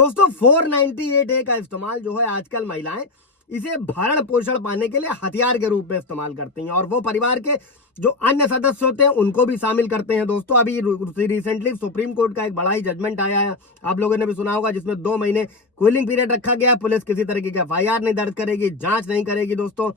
दोस्तों 498A का इस्तेमाल जो है आजकल महिलाएं इसे भरण पोषण पाने के लिए हथियार के रूप में इस्तेमाल करती हैं और वो परिवार के जो अन्य सदस्य होते हैं उनको भी शामिल करते हैं। दोस्तों अभी रिसेंटली सुप्रीम कोर्ट का एक बड़ा ही जजमेंट आया है, आप लोगों ने भी सुना होगा, जिसमें 2 महीने कूलिंग पीरियड रखा गया। पुलिस किसी तरीके की FIR नहीं दर्ज करेगी, जांच नहीं करेगी। दोस्तों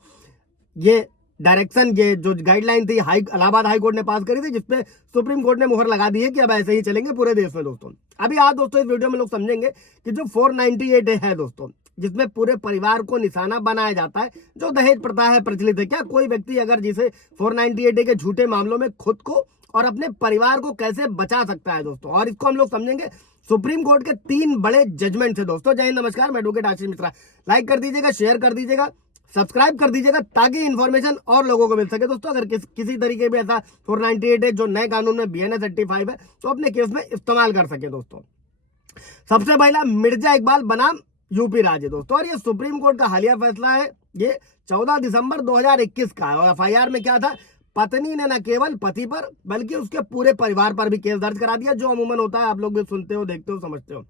ये डायरेक्शन, ये जो गाइडलाइन थी इलाहाबाद हाई कोर्ट ने पास करी थी, जिसपे सुप्रीम कोर्ट ने मुहर लगा दी है कि अब ऐसे ही चलेंगे पूरे देश में। दोस्तों अभी आज दोस्तों इस वीडियो में लोग समझेंगे कि जो 498 है दोस्तों, जिसमें पूरे परिवार को निशाना बनाया जाता है, जो दहेज प्रथा है प्रचलित है, क्या कोई व्यक्ति अगर जिसे 498 के झूठे मामलों में खुद को और अपने परिवार को कैसे बचा सकता है दोस्तों, और इसको हम लोग समझेंगे सुप्रीम कोर्ट के 3 बड़े जजमेंट से। दोस्तों जय हिंद, नमस्कार, मैं एडवोकेट आशीष मिश्रा। लाइक कर दीजिएगा, शेयर कर दीजिएगा, सब्सक्राइब कर दीजिएगा ताकि इन्फॉर्मेशन और लोगों को मिल सके। दोस्तों अगर किसी तरीके भी ऐसा 498 है जो नए कानून में BNS 85 है तो अपने केस में इस्तेमाल कर सके। दोस्तों सबसे पहला मिर्जा इकबाल बनाम यूपी राज्य दोस्तों, और ये सुप्रीम कोर्ट का हालिया फैसला है। ये 14 दिसंबर 2021 का है और FIR में क्या था, पत्नी ने न केवल पति पर बल्कि उसके पूरे परिवार पर भी केस दर्ज करा दिया, जो अमूमन होता है, आप लोग भी सुनते हो, देखते हो, समझते हो।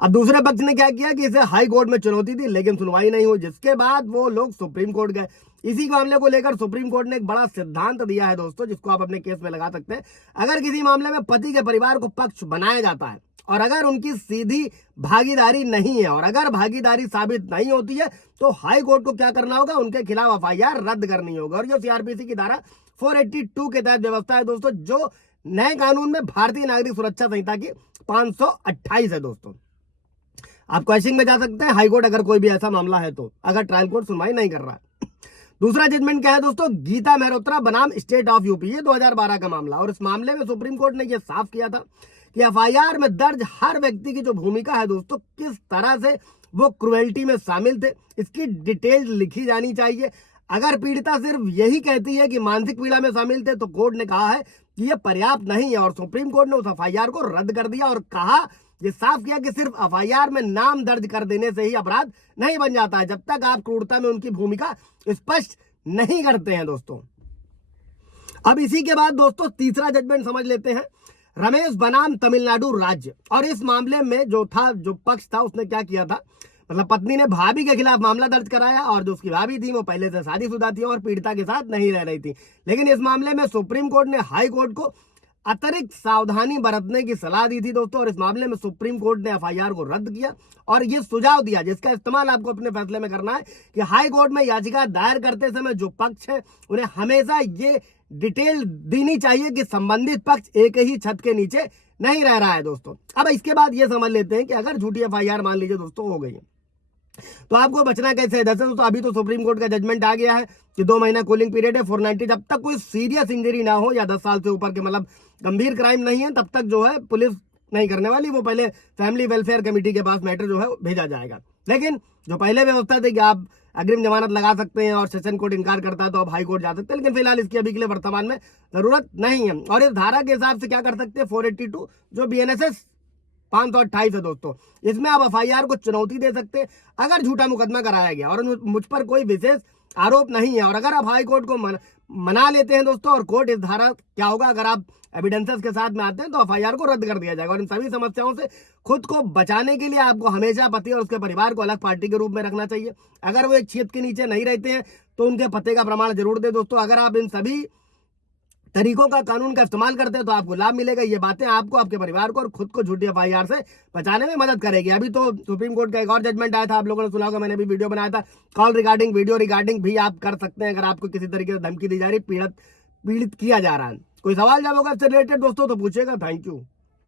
अब दूसरे पक्ष ने क्या किया कि इसे हाई कोर्ट में चुनौती दी, लेकिन सुनवाई नहीं हुई, जिसके बाद वो लोग सुप्रीम कोर्ट गए। इसी मामले को लेकर सुप्रीम कोर्ट ने एक बड़ा सिद्धांत दिया है दोस्तों, जिसको आप अपने केस में लगा सकते हैं। अगर किसी मामले में पति के परिवार को पक्ष बनाया जाता है और अगर उनकी सीधी भागीदारी नहीं है और अगर भागीदारी साबित नहीं होती है तो हाई कोर्ट को क्या करना होगा, उनके खिलाफ FIR रद्द करनी होगी। और ये CRPC की धारा 482 के तहत व्यवस्था है दोस्तों, जो नए कानून में भारतीय नागरिक सुरक्षा संहिता की 528 है। दोस्तों आप क्वेश्चन में जा सकते हैं हाई कोर्ट अगर कोई भी ऐसा मामला है तो, अगर ट्रायल कोर्ट सुनवाई नहीं कर रहा है। दूसरा जजमेंट क्या है दोस्तों, गीता मेहरोत्रा बनाम स्टेट ऑफ यूपी, ये 2012 का मामला, और इस मामले में सुप्रीम कोर्ट ने यह साफ किया था कि FIR में दर्ज हर व्यक्ति की जो भूमिका है दोस्तों, किस तरह से वो क्रुएल्टी में शामिल थे, इसकी डिटेल लिखी जानी चाहिए। अगर पीड़िता सिर्फ यही कहती है कि मानसिक पीड़ा में शामिल थे तो कोर्ट ने कहा है कि यह पर्याप्त नहीं है और सुप्रीम कोर्ट ने उस FIR को रद्द कर दिया और कहा, ये साफ किया कि सिर्फ FIR में नाम दर्ज कर देने से ही अपराध नहीं बन जाता है, जब तक आप क्रूरता में उनकी भूमिका स्पष्ट नहीं करते हैं। दोस्तों अब इसी के बाद दोस्तों तीसरा जजमेंट समझ लेते हैं, रमेश बनाम तमिलनाडु राज्य। और इस मामले में जो पक्ष था उसने क्या किया था, मतलब पत्नी ने भाभी के खिलाफ मामला दर्ज कराया और जो उसकी भाभी थी वो पहले से शादीशुदा थी और पीड़िता के साथ नहीं रह रही थी। लेकिन इस मामले में सुप्रीम कोर्ट ने हाई कोर्ट को अतिरिक्त सावधानी बरतने की सलाह दी थी दोस्तों, और इस मामले में सुप्रीम कोर्ट ने FIR को रद्द किया और ये सुझाव दिया, जिसका इस्तेमाल आपको अपने फैसले में करना है, कि हाई कोर्ट में याचिका दायर करते समय जो पक्ष है उन्हें हमेशा ये डिटेल देनी चाहिए कि संबंधित पक्ष एक ही छत के नीचे नहीं रह रहा है। दोस्तों अब इसके बाद ये समझ लेते हैं कि अगर झूठी FIR मान लीजिए दोस्तों हो गई है तो आपको बचना कैसे है। जैसे दोस्तों अभी तो सुप्रीम कोर्ट का जजमेंट आ गया है कि 2 महीना कूलिंग पीरियड है, 490, जब तक कोई सीरियस इंजरी ना हो या 10 साल से ऊपर के मतलब गंभीर क्राइम नहीं है, तब तक जो है पुलिस नहीं करने वाली, वो पहले फैमिली वेलफेयर कमेटी के पास मैटर जो है भेजा जाएगा। लेकिन जो पहले व्यवस्था थी कि आप अग्रिम जमानत लगा सकते हैं और सेशन कोर्ट इनकार करता है तो आप हाई कोर्ट जा सकते हैं, लेकिन फिलहाल इसकी अभी के लिए वर्तमान में जरूरत नहीं है। और इस धारा के हिसाब से क्या कर सकते हैं, 482 जो BNSS 528 है दोस्तों, इसमें आप FIR को चुनौती दे सकते हैं अगर झूठा मुकदमा कराया गया और मुझ पर कोई विशेष आरोप नहीं है। और अगर आप हाई कोर्ट को मना लेते हैं दोस्तों और कोर्ट इस धारा क्या होगा, अगर आप एविडेंसेस के साथ में आते हैं तो FIR को रद्द कर दिया जाएगा। और इन सभी समस्याओं से खुद को बचाने के लिए आपको हमेशा पति और उसके परिवार को अलग पार्टी के रूप में रखना चाहिए। अगर वो एक छत के नीचे नहीं रहते हैं तो उनके पते का प्रमाण जरूर दे दोस्तों। अगर आप इन सभी तरीकों का कानून का इस्तेमाल करते हैं तो आपको लाभ मिलेगा। ये बातें आपको, आपके परिवार को और खुद को झूठी FIR से बचाने में मदद करेगी। अभी तो सुप्रीम कोर्ट का एक और जजमेंट आया था, आप लोगों ने सुना होगा, मैंने भी वीडियो बनाया था, कॉल रिगार्डिंग, वीडियो रिगार्डिंग भी आप कर सकते हैं अगर आपको किसी तरीके से धमकी दी जा रही, पीड़ित किया जा रहा है। कोई सवाल जब होगा इससे रिलेटेड दोस्तों तो पूछेगा। Thank you.